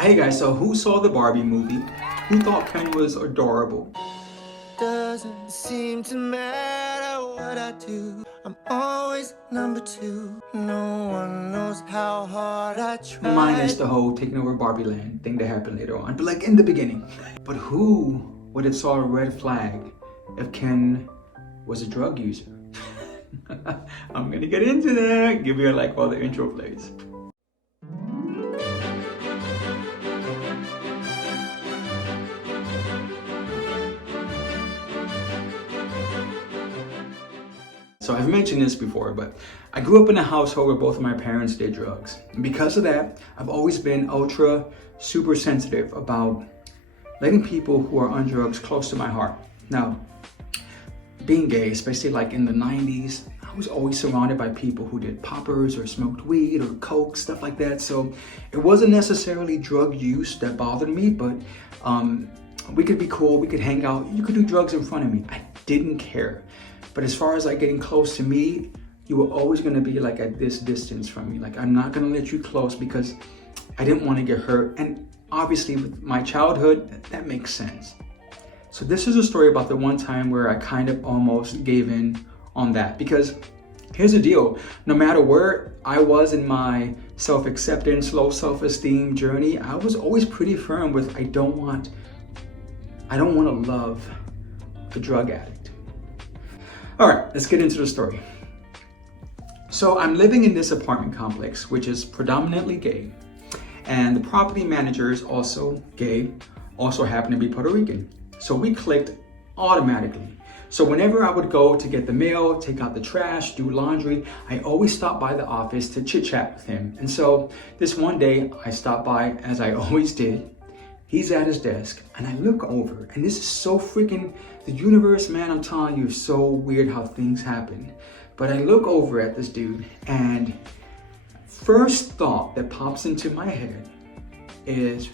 Hey guys, so who saw the Barbie movie? Who thought Ken was adorable? Doesn't seem to matter what I do, I'm always number two. No one knows how hard I try. Minus the whole taking over Barbie Land thing that happened later on, but like in the beginning. But who would have saw a red flag if Ken was a drug user? I'm gonna get into that. Give you like while the intro plays. So I've mentioned this before, but I grew up in a household where both of my parents did drugs. And because of that, I've always been super sensitive about letting people who are on drugs close to my heart. Now, being gay, especially like in the 90s, I was always surrounded by people who did poppers or smoked weed or coke, stuff like that. So it wasn't necessarily drug use that bothered me, but we could be cool, we could hang out, you could do drugs in front of me. I didn't care. But as far as like getting close to me, you were always gonna be like at this distance from me. Like I'm not gonna let you close because I didn't want to get hurt. And obviously with my childhood, that makes sense. So this is a story about the one time where I kind of almost gave in on that. Because here's the deal, no matter where I was in my self-acceptance, low self-esteem journey, I was always pretty firm with I don't want to love a drug addict. All right, let's get into the story. So I'm living in this apartment complex, which is predominantly gay. And the property manager is also gay, also happen to be Puerto Rican. So we clicked automatically. So whenever I would go to get the mail, take out the trash, do laundry, I always stopped by the office to chit chat with him. And so this one day I stopped by, as I always did. He's at his desk and I look over, and this is so freaking, the universe, man, I'm telling you, is so weird how things happen. But I look over at this dude, and first thought that pops into my head is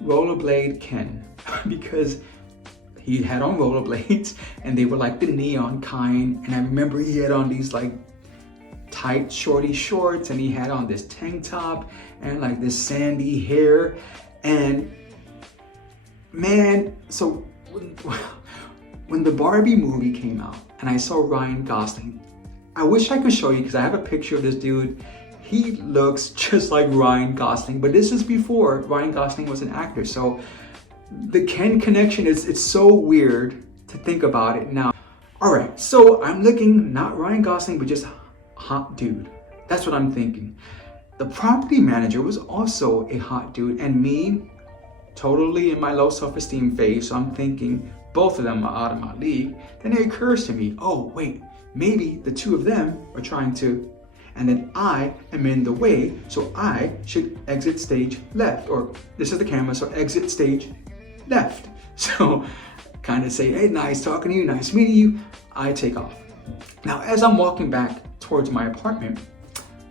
rollerblade Ken, because he had on rollerblades and they were like the neon kind. And I remember he had on these like tight shorty shorts, and he had on this tank top and like this sandy hair. And man, so when the Barbie movie came out and I saw Ryan Gosling, I wish I could show you because I have a picture of this dude. He looks just like Ryan Gosling, but this is before Ryan Gosling was an actor. So the Ken connection it's so weird to think about it now. All right, so I'm looking, not Ryan Gosling, but just hot dude. That's what I'm thinking. The property manager was also a hot dude, and me, totally in my low self-esteem phase, so I'm thinking both of them are out of my league. Then it occurs to me, oh wait, maybe the two of them are trying to, and then I am in the way, so I should exit stage left, or this is the camera, so exit stage left. So kind of say, hey, nice talking to you, nice meeting you, I take off. Now as I'm walking back towards my apartment,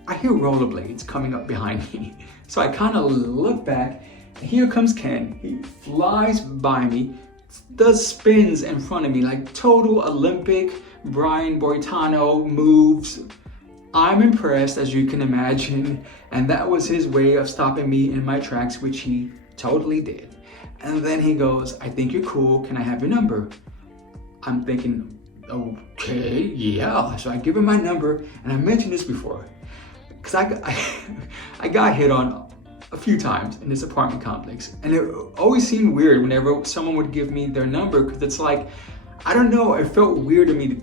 I hear rollerblades coming up behind me. So I kind of look back. Here comes Ken. He flies by me, does spins in front of me, like total Olympic Brian Boitano moves. I'm impressed, as you can imagine, and that was his way of stopping me in my tracks, which he totally did. And then he goes, I think you're cool, can I have your number? I'm thinking, okay, yeah. So I give him my number, and I mentioned this before, because I got hit on a few times in this apartment complex, and it always seemed weird whenever someone would give me their number, because it's like, I don't know, it felt weird to me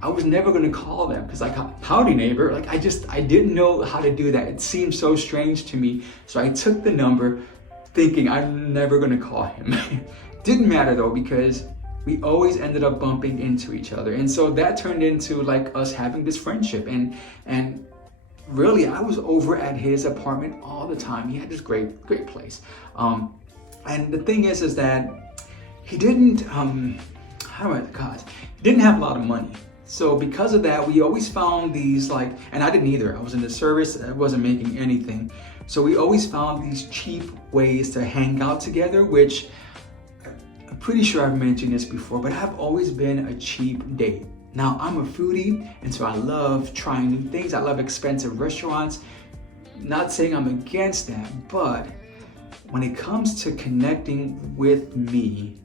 I was never gonna call them, because like, howdy neighbor, like I didn't know how to do that. It seemed so strange to me. So I took the number thinking I'm never gonna call him. Didn't matter though, because we always ended up bumping into each other. And so that turned into like us having this friendship, and really, I was over at his apartment all the time. He had this great place. And the thing is that he didn't, he didn't have a lot of money. So because of that, we always found these like, and I didn't either. I was in the service, I wasn't making anything. So we always found these cheap ways to hang out together, which I'm pretty sure I've mentioned this before, but I've always been a cheap date. Now, I'm a foodie, and so I love trying new things. I love expensive restaurants. Not saying I'm against that, but when it comes to connecting with me,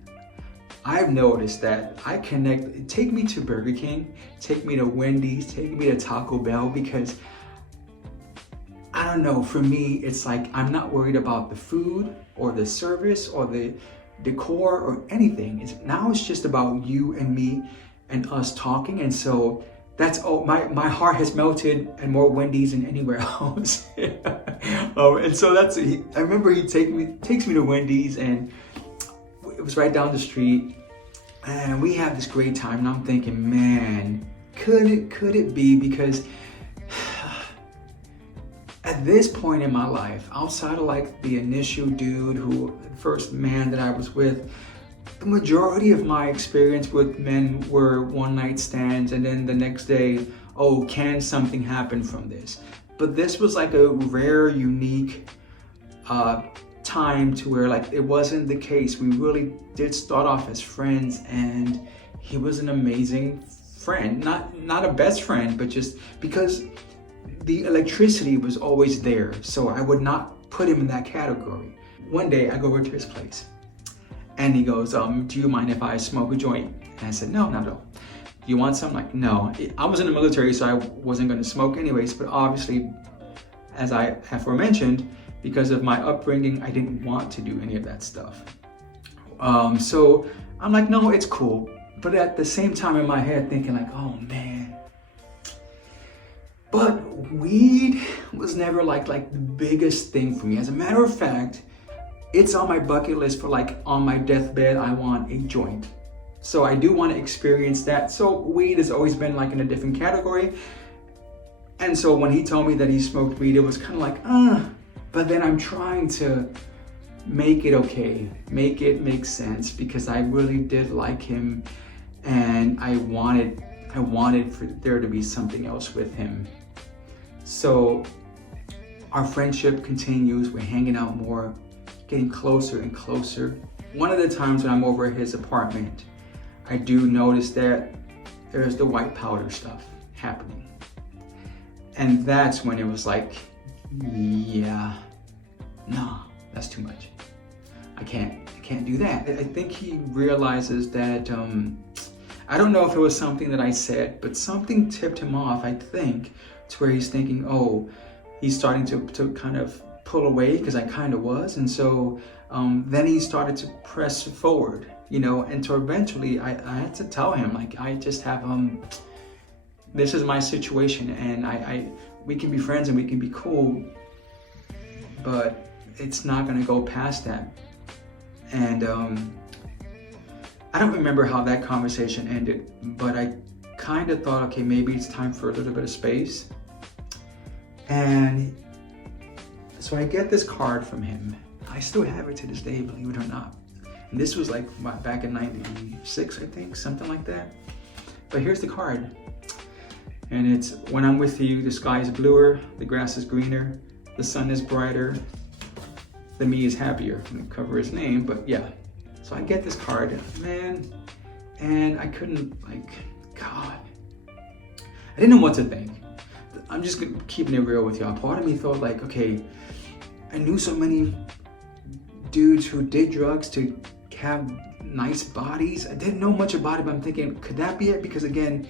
I've noticed that I connect, take me to Burger King, take me to Wendy's, take me to Taco Bell, because I don't know, for me, it's like I'm not worried about the food or the service or the decor or anything. Now it's just about you and me and us talking. And so that's all, my heart has melted at more Wendy's than anywhere else. And so I remember he takes me to Wendy's, and it was right down the street, and we have this great time. And I'm thinking, man, could it be? Because at this point in my life, outside of like the initial dude first man that I was with, the majority of my experience with men were one night stands, and then the next day, oh, can something happen from this? But this was like a rare, unique time to where like it wasn't the case. We really did start off as friends, and he was an amazing friend. Not a best friend, but just because the electricity was always there. So I would not put him in that category. One day I go over to his place, and he goes, do you mind if I smoke a joint? And I said, no, not at all. You want some? Like, no. I was in the military, so I wasn't going to smoke anyways, but obviously, as I aforementioned, because of my upbringing, I didn't want to do any of that stuff. So I'm like, no, it's cool. But at the same time in my head thinking like, oh man. But weed was never like the biggest thing for me. As a matter of fact, it's on my bucket list for like on my deathbed, I want a joint. So I do want to experience that. So weed has always been like in a different category. And so when he told me that he smoked weed, it was kind of like, but then I'm trying to make it okay, make it make sense, because I really did like him, and I wanted for there to be something else with him. So our friendship continues, we're hanging out more, getting closer and closer. One of the times when I'm over at his apartment, I do notice that there's the white powder stuff happening. And that's when it was like, yeah, no, that's too much. I can't do that. I think he realizes that, I don't know if it was something that I said, but something tipped him off, I think, to where he's thinking, oh, he's starting to kind of pull away, because I kind of was. And so then he started to press forward, and so eventually I had to tell him, like, I just have, this is my situation, and we can be friends and we can be cool, but it's not gonna go past that. And I don't remember how that conversation ended, but I kind of thought, okay, maybe it's time for a little bit of space. And so I get this card from him. I still have it to this day, believe it or not. And this was like back in 96, I think, something like that. But here's the card. And it's, when I'm with you, the sky is bluer, the grass is greener, the sun is brighter, the me is happier. I'm gonna cover his name, but yeah. So I get this card, man, and I couldn't, like, God. I didn't know what to think. I'm just keeping it real with y'all. Part of me thought like, okay, I knew so many dudes who did drugs to have nice bodies. I didn't know much about it, but I'm thinking, could that be it? Because again,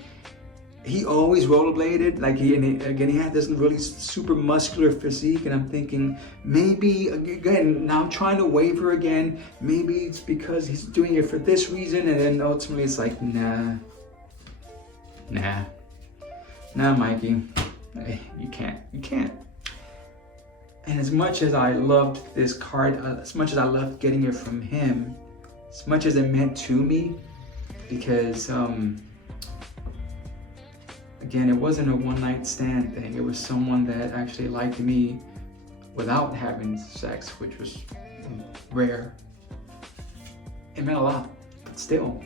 he always rollerbladed, like he had this really super muscular physique, and I'm thinking maybe, again, now I'm trying to waver again, maybe it's because he's doing it for this reason, and then ultimately it's like, nah, Mikey, you can't. And as much as I loved this card, as much as I loved getting it from him, as much as it meant to me, because again, it wasn't a one-night stand thing. It was someone that actually liked me without having sex, which was rare. It meant a lot, but still,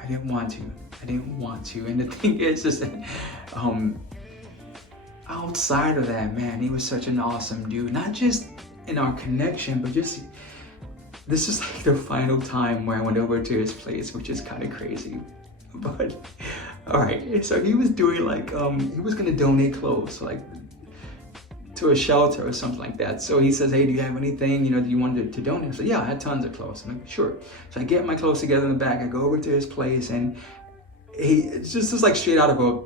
I didn't want to. And the thing is that outside of that, man, he was such an awesome dude. Not just in our connection, but just, this is like the final time where I went over to his place, which is kind of crazy. But all right, so he was doing like, he was gonna donate clothes, like to a shelter or something like that. So he says, hey, do you have anything, do you want to donate? I said, yeah, I had tons of clothes. I'm like, sure. So I get my clothes together in the back. I go over to his place, and it's just like straight out of a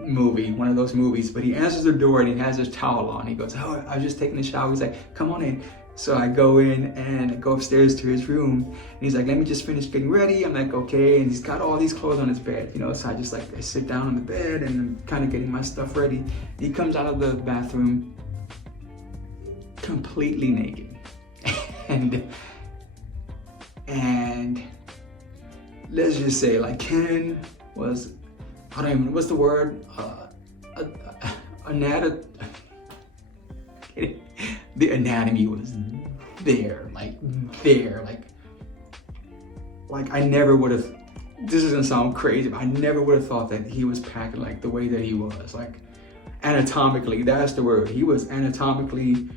movie, one of those movies. But he answers the door and he has his towel on. He goes, oh, I was just taking a shower. He's like, come on in. So I go in and go upstairs to his room, and he's like, let me just finish getting ready. I'm like, okay. And he's got all these clothes on his bed, so I just I sit down on the bed and I'm kind of getting my stuff ready. He comes out of the bathroom completely naked. and let's just say, Ken was, I don't even, what's the word? The anatomy was there, I never would have, this is gonna sound crazy, but I never would have thought that he was packed the way that he was, anatomically, that's the word. He was anatomically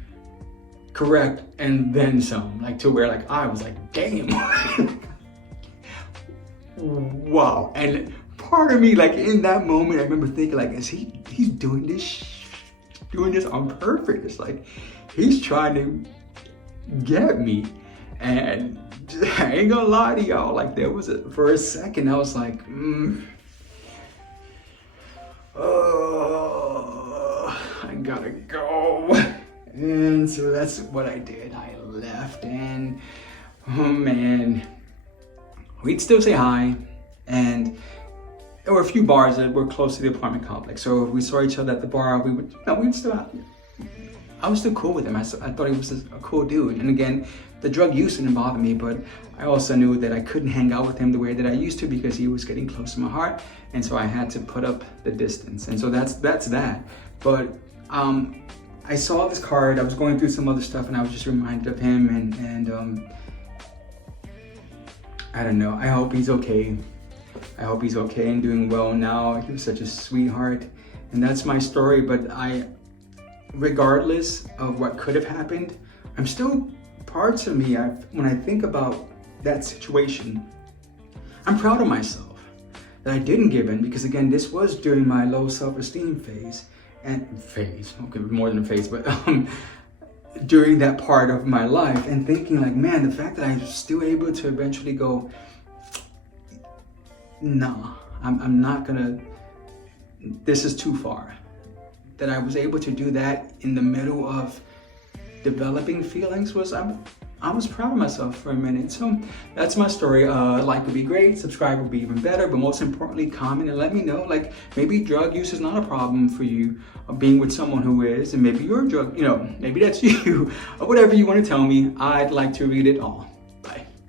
correct and then some, to where I was damn. Wow. And part of me, in that moment, I remember thinking, he's doing this on purpose. It's he's trying to get me. And I ain't gonna lie to y'all, there was for a second, I was like, oh, I gotta go. And so that's what I did. I left, and oh man, we'd still say hi, and there were a few bars that were close to the apartment complex. So if we saw each other at the bar, we'd still, I was still cool with him. I thought he was a cool dude. And again, the drug use didn't bother me, but I also knew that I couldn't hang out with him the way that I used to because he was getting close to my heart. And so I had to put up the distance. And so that's that. But I saw this card, I was going through some other stuff, and I was just reminded of him, and I don't know, I hope he's okay. I hope he's okay and doing well now. He was such a sweetheart, and that's my story. But regardless of what could have happened, I'm still, parts of me, when I think about that situation, I'm proud of myself that I didn't give in, because again, this was during my low self-esteem phase, okay, more than a phase, but during that part of my life, and thinking man, the fact that I was still able to eventually go, nah, I'm not gonna, this is too far. That I was able to do that in the middle of developing feelings I was proud of myself for a minute. So that's my story. Like would be great, subscribe would be even better, but most importantly, comment and let me know, maybe drug use is not a problem for you, being with someone who is, and maybe you're a drug, maybe that's you, or whatever you want to tell me. I'd like to read it all.